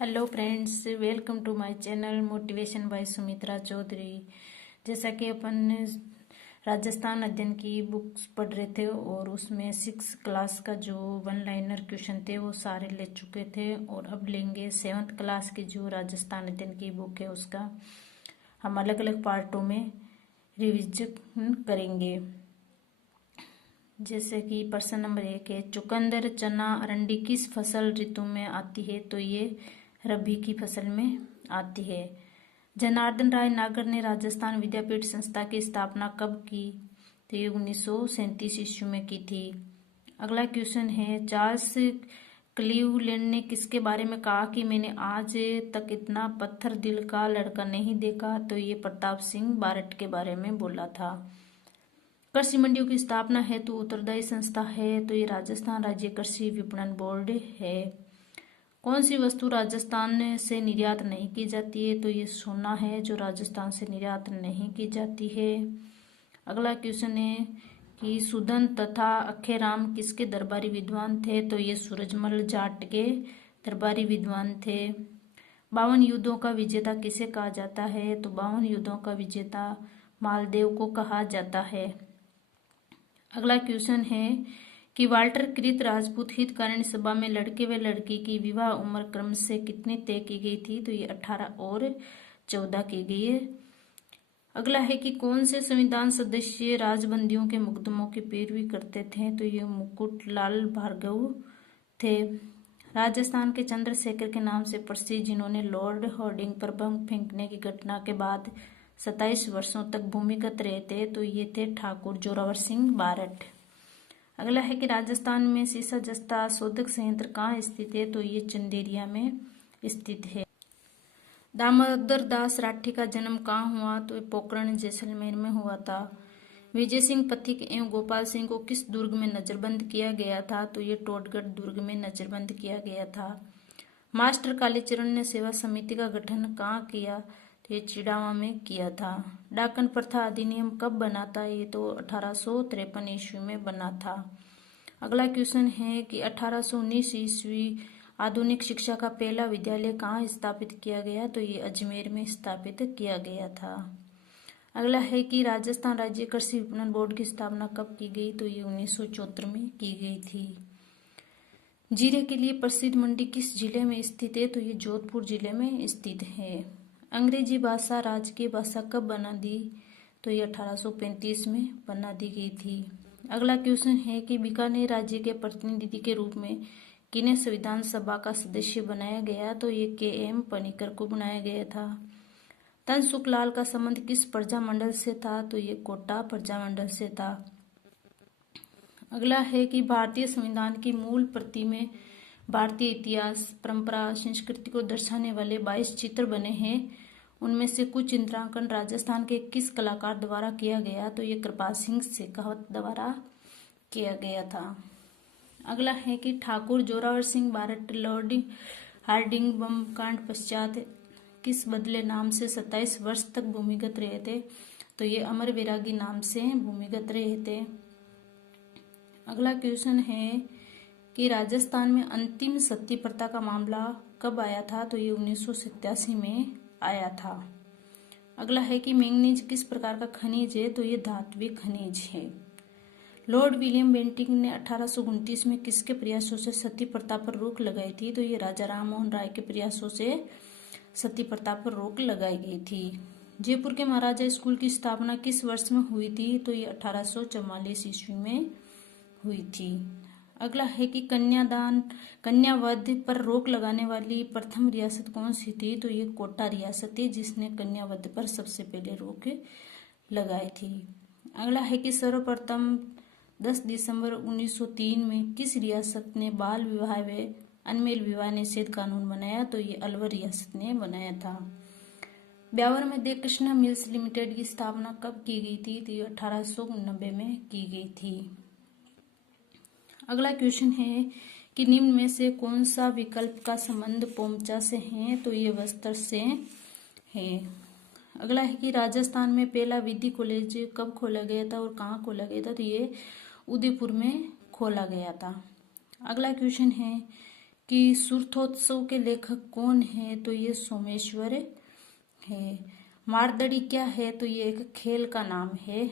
Hello friends, welcome to my channel motivation by Sumitra Chaudhary. जैसा कि अपन राजस्थान अध्ययन की बुक्स पढ़ रहे थे और उसमें 6 क्लास का जो वन लाइनर क्वेश्चन थे वो सारे ले चुके थे और अब लेंगे 7th क्लास की जो राजस्थान अध्ययन की बुक है उसका हम अलग अलग पार्टों में रिविजन करेंगे। जैसे कि प्रश्न नंबर 1 है, चुकंदर, चना, अरंडी किस फसल ऋतु में आती है? तो ये रबी की फसल में आती है। जनार्दन राय नागर ने राजस्थान विद्यापीठ संस्था की स्थापना कब की? तो ये 1937 ईस्वी में की थी। अगला क्वेश्चन है, चार्ल्स क्लीवलैंड ने किसके बारे में कहा कि मैंने आज तक इतना पत्थर दिल का लड़का नहीं देखा? तो ये प्रताप सिंह बारट के बारे में बोला था। कृषि मंडियों की स्थापना हेतु उत्तरदायी संस्था है? तो ये राजस्थान राज्य कृषि विपणन बोर्ड है। कौन सी वस्तु राजस्थान से निर्यात नहीं की जाती है? तो ये सोना है जो राजस्थान से निर्यात नहीं की जाती है। अगला क्वेश्चन है कि सुदन तथा अखेराम किसके दरबारी विद्वान थे? तो ये सूरजमल जाट के दरबारी विद्वान थे। 52 युद्धों का विजेता किसे कहा जाता है? तो 52 युद्धों का विजेता मालदेव को कहा जाता है। अगला क्वेश्चन है कि वाल्टर कृत राजपूत हितकारिणी सभा में लड़के व लड़की की विवाह उम्र क्रम से कितनी तय की गई थी? तो ये 18 और 14 की गई है। अगला है कि कौन से संविधान सदस्य राजबंदियों के मुकदमों की पैरवी करते थे? तो ये मुकुटलाल भार्गव थे। राजस्थान के चंद्रशेखर के नाम से प्रसिद्ध जिन्होंने लॉर्ड हार्डिंग पर बम फेंकने की घटना के बाद 27 वर्षों तक भूमिगत रहे थे, तो ये थे ठाकुर जोरावर सिंह बारट। अगला है कि राजस्थान में सीसा जस्ता शोधक संयंत्र कहाँ स्थित है? तो ये चंदेरिया में स्थित है। दामोदर दास राठी का जन्म कहाँ हुआ? तो ये पोखरण जैसलमेर में हुआ था। विजय सिंह पथिक एवं गोपाल सिंह को किस दुर्ग में नजरबंद किया गया था? तो ये टोडगढ़ दुर्ग में नजरबंद किया गया था। मास्टर कालीचरण ने सेवा समिति का गठन कहाँ किया? तो ये चिड़ावा में किया था। डाकन प्रथा अधिनियम कब बना था? ये तो 1853 ईस्वी में बना था। अगला क्वेश्चन है कि 1819 ईस्वी आधुनिक शिक्षा का पहला विद्यालय कहाँ स्थापित किया गया? तो ये अजमेर में स्थापित किया गया था। अगला है कि राजस्थान राज्य कृषि विपणन बोर्ड की स्थापना कब की गई? तो ये 1974 में की गई थी। जीरे के लिए प्रसिद्ध मंडी किस जिले में स्थित है? तो ये जोधपुर जिले में स्थित है। अंग्रेजी भाषा राजकीय भाषा कब बना दी? तो ये 1835 में बना दी गई थी। अगला क्वेश्चन है कि बीकानेर राज्य के प्रतिनिधि के रूप में किन्हें संविधान सभा का सदस्य बनाया गया? तो ये KM पनिकर को बनाया गया था। तन सुखलाल का संबंध किस प्रजामंडल से था? तो ये कोटा प्रजामंडल से था। अगला है कि भारतीय संविधान की मूल प्रति में भारतीय इतिहास, परंपरा, संस्कृति को दर्शाने वाले 22 चित्र बने हैं। उनमें से कुछ चित्रांकन राजस्थान के किस कलाकार द्वारा किया गया? तो ये कृपाल सिंह शेखावत द्वारा किया गया था। अगला है कि ठाकुर जोरावर सिंह बारट लॉर्ड हार्डिंग बम कांड पश्चात किस बदले नाम से 27 वर्ष तक भूमिगत रहे थे? तो ये अमर वैरागी नाम से भूमिगत रहे थे। अगला क्वेश्चन है कि राजस्थान में अंतिम सती प्रथा का मामला कब आया था? तो ये 1987 में आया था। अगला है कि मैंगनीज किस प्रकार का खनिज है? तो ये धात्विक खनिज है। लॉर्ड विलियम बेंटिंक ने 1829 में किसके प्रयासों से सती प्रथा पर रोक लगाई थी? तो ये राजा राममोहन राय के प्रयासों से सती प्रथा पर रोक लगाई गई थी। जयपुर के महाराजा स्कूल की स्थापना किस वर्ष में हुई थी? तो ये 1844 ईस्वी में हुई थी। अगला है कि कन्यावध पर रोक लगाने वाली प्रथम रियासत कौन सी थी? तो ये कोटा रियासत है जिसने कन्यावध पर सबसे पहले रोक लगाई थी। अगला है कि सर्वप्रथम 10 दिसंबर 1903 में किस रियासत ने बाल विवाह व अनमेल विवाह निषेध कानून बनाया? तो ये अलवर रियासत ने बनाया था। ब्यावर में दे कृष्णा मिल्स लिमिटेड की स्थापना कब की गई थी? तो ये 1890 में की गई थी। अगला क्वेश्चन है कि निम्न में से कौन सा विकल्प का संबंध पोमचा से है? तो ये बस्तर से है। अगला है कि राजस्थान में पहला विधि कॉलेज कब खोला गया था और कहाँ खोला गया था? तो ये उदयपुर में खोला गया था। अगला क्वेश्चन है कि सूर्थोत्सव के लेखक कौन है, तो ये सोमेश्वर है। मारदड़ी क्या है, तो ये एक खेल का नाम है।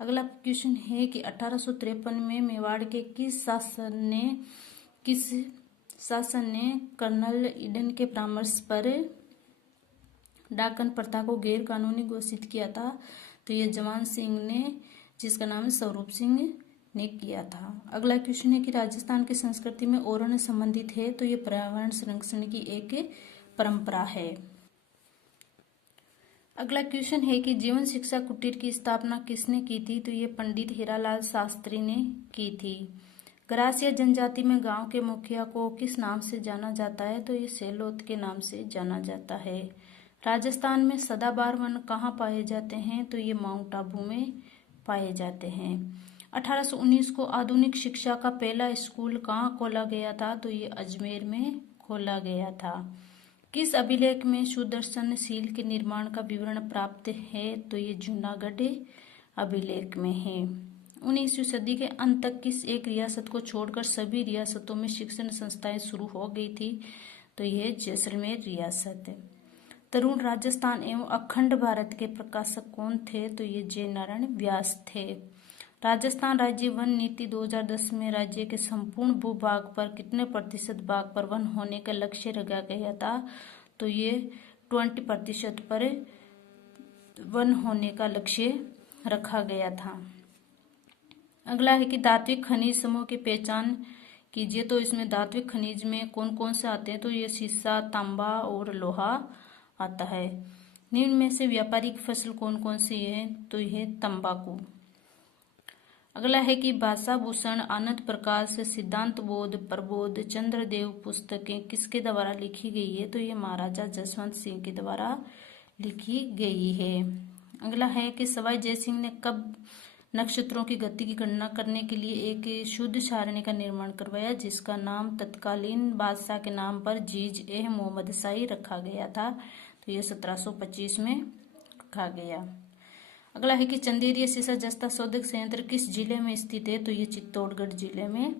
अगला क्वेश्चन है कि 1853 में मेवाड़ के किस शासन ने कर्नल ईडन के परामर्श पर डाकन प्रथा को गैर कानूनी घोषित किया था, तो ये जवान सिंह ने, जिसका नाम है स्वरूप सिंह, ने किया था। अगला क्वेश्चन है कि राजस्थान की संस्कृति में ओरण संबंधित है, तो ये पर्यावरण संरक्षण की एक परंपरा है। अगला क्वेश्चन है कि जीवन शिक्षा कुटीर की स्थापना किसने की थी, तो ये पंडित हीरालाल शास्त्री ने की थी। गरासिया जनजाति में गांव के मुखिया को किस नाम से जाना जाता है, तो ये सेलोत के नाम से जाना जाता है। राजस्थान में सदाबहार वन कहाँ पाए जाते हैं, तो ये माउंट आबू में पाए जाते हैं। 1819 को आधुनिक शिक्षा का पहला स्कूल कहाँ खोला गया था, तो ये अजमेर में खोला गया था। किस अभिलेख में सुदर्शन सील के निर्माण का विवरण प्राप्त है, तो ये जूनागढ़ अभिलेख में है। 19वीं सदी के अंत तक किस एक रियासत को छोड़कर सभी रियासतों में शिक्षण संस्थाएं शुरू हो गई थी, तो यह जैसलमेर रियासत है। तरुण राजस्थान एवं अखंड भारत के प्रकाशक कौन थे, तो ये जय नारायण व्यास थे। राजस्थान राज्य वन नीति 2010 में राज्य के संपूर्ण भूभाग पर कितने प्रतिशत भाग पर वन होने का लक्ष्य रखा गया था, तो ये 20% पर वन होने का लक्ष्य रखा गया था। अगला है कि धात्विक खनिज समूह की पहचान कीजिए, तो इसमें धात्विक खनिज में कौन कौन से आते हैं, तो ये सीसा, तांबा और लोहा आता है। निम्न में से व्यापारिक फसल कौन कौन सी है, तो यह तंबाकू। अगला है कि भाषा भूषण, आनंद प्रकाश, सिद्धांत बोध, प्रबोध, चंद्रदेव पुस्तकें किसके द्वारा लिखी गई है, तो ये महाराजा जसवंत सिंह के द्वारा लिखी गई है। अगला है कि सवाई जयसिंह ने कब नक्षत्रों की गति की गणना करने के लिए एक शुद्ध सारणी का निर्माण करवाया, जिसका नाम तत्कालीन बादशाह के नाम पर जीज ए मोहम्मद शाही रखा गया था, तो ये 1725 में रखा गया। अगला है कि चंदेरिया सीसा जस्ता शोधक संयंत्र किस जिले में स्थित है, तो ये चित्तौड़गढ़ जिले में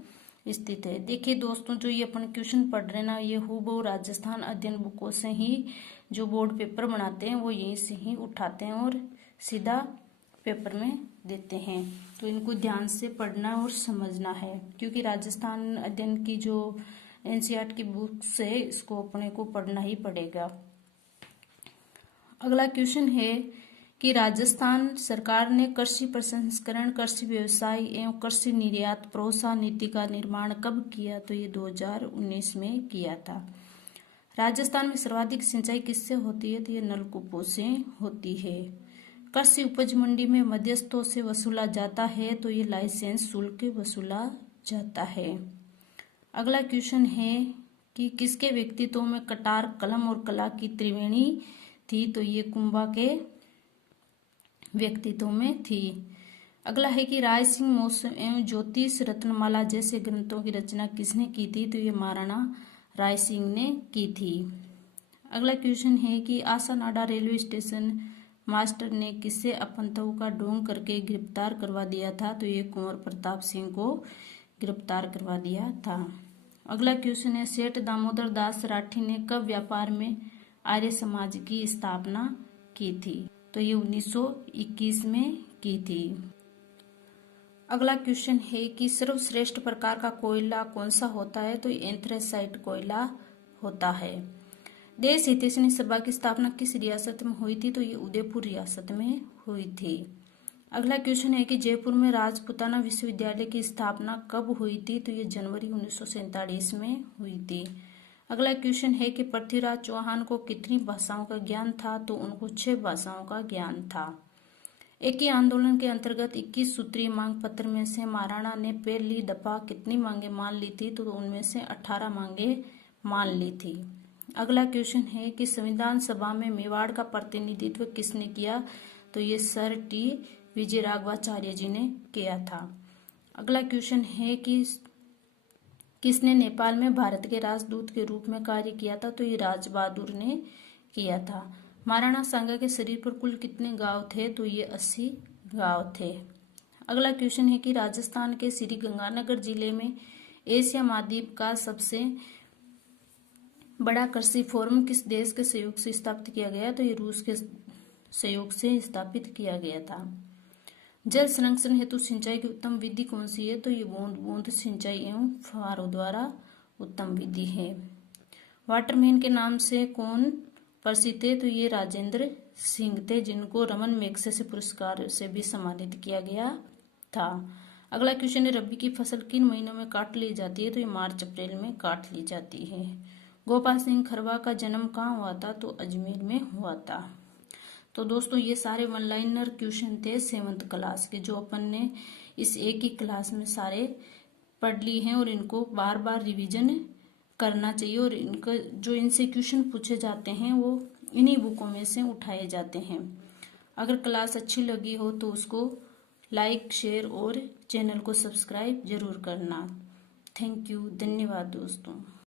स्थित है। देखिए दोस्तों, जो ये अपन क्वेश्चन पढ़ रहे हैं ना, ये हूबहू राजस्थान अध्ययन बुकों से ही जो बोर्ड पेपर बनाते हैं वो यहीं से ही उठाते हैं और सीधा पेपर में देते हैं। तो इनको ध्यान से पढ़ना और समझना है, क्योंकि राजस्थान अध्ययन की जो एनसीईआरटी की बुक्स है इसको अपने को पढ़ना ही पड़ेगा। अगला क्वेश्चन है कि राजस्थान सरकार ने कृषि प्रसंस्करण, कृषि व्यवसाय एवं कृषि निर्यात प्रोत्साहन नीति का निर्माण कब किया, तो ये 2019 में किया था। राजस्थान में सर्वाधिक सिंचाई किससे होती है, तो ये नलकूपों से होती है। कृषि उपज मंडी में मध्यस्थों से वसूला जाता है, तो ये लाइसेंस शुल्क वसूला जाता है। अगला क्वेश्चन है कि किसके व्यक्तित्व में कटार, कलम और कला की त्रिवेणी थी, तो ये कुंभा के व्यक्तित्व में थी। अगला है कि राय सिंह मौसम एवं ज्योतिष रत्नमाला जैसे ग्रंथों की रचना किसने की थी, तो ये महाराणा राय सिंह ने की थी। अगला क्वेश्चन है कि आसानाडा रेलवे स्टेशन मास्टर ने किसे अपंतों का ढोंग करके गिरफ्तार करवा दिया था, तो ये कुंवर प्रताप सिंह को गिरफ्तार करवा दिया था। अगला क्वेश्चन है सेठ दामोदर दास राठी ने कब व्यापार में आर्य समाज की स्थापना की थी, तो ये 1921 में की थी। अगला क्वेश्चन है कि सर्वश्रेष्ठ प्रकार का कोयला कौन सा होता है, तो एंथ्रेसाइट कोयला होता है। देश हितैषणी सभा की स्थापना किस रियासत में हुई थी, तो ये उदयपुर रियासत में हुई थी। अगला क्वेश्चन है कि जयपुर में राजपूताना विश्वविद्यालय की स्थापना कब हुई थी, तो ये जनवरी 1947 में हुई थी। अगला क्वेश्चन है कि पृथ्वीराज चौहान को कितनी भाषाओं का ज्ञान था, तो उनको 6 भाषाओं का ज्ञान था। एक ही आंदोलन के अंतर्गत 21 सूत्रीय मांग पत्र में से महाराणा ने पहली दफा कितनी मांगे मान ली थी, तो उनमें से 18 मांगे मान ली थी। अगला क्वेश्चन है कि संविधान सभा में मेवाड़ का प्रतिनिधित्व किसने किया, तो ये सर टी विजयराघवाचार्य जी ने किया था। अगला क्वेश्चन है कि किसने नेपाल में भारत के राजदूत के रूप में कार्य किया था, तो ये राज बहादुर ने किया था। महाराणा सांगा के शरीर पर कुल कितने गांव थे, तो ये 80 गांव थे। अगला क्वेश्चन है कि राजस्थान के श्री गंगानगर जिले में एशिया महाद्वीप का सबसे बड़ा कृषि फोरम किस देश के सहयोग से स्थापित किया गया? तो ये रूस के सहयोग से स्थापित किया गया था। जल संरक्षण हेतु सिंचाई की उत्तम विधि कौन सी है? तो ये बूंद बूंद सिंचाई एवं फुहारों द्वारा उत्तम विधि है। वाटरमैन के नाम से कौन प्रसिद्ध थे? तो ये राजेंद्र सिंह थे, जिनको रमन मैग्सेसे पुरस्कार से भी सम्मानित किया गया था। अगला क्वेश्चन है, रबी की फसल किन महीनों में काट ली जाती है? तो ये मार्च अप्रैल में काट ली जाती है। गोपाल सिंह खरवा का जन्म कहाँ हुआ था? तो अजमेर में हुआ था। तो दोस्तों ये सारे वन लाइनर क्वेश्चन थे 7th क्लास के, जो अपन ने इस एक ही क्लास में सारे पढ़ ली हैं और इनको बार बार रिवीजन करना चाहिए। और इनका जो इनसे क्वेश्चन पूछे जाते हैं वो इन्हीं बुकों में से उठाए जाते हैं। अगर क्लास अच्छी लगी हो तो उसको लाइक, शेयर और चैनल को सब्सक्राइब जरूर करना। थैंक यू, धन्यवाद दोस्तों।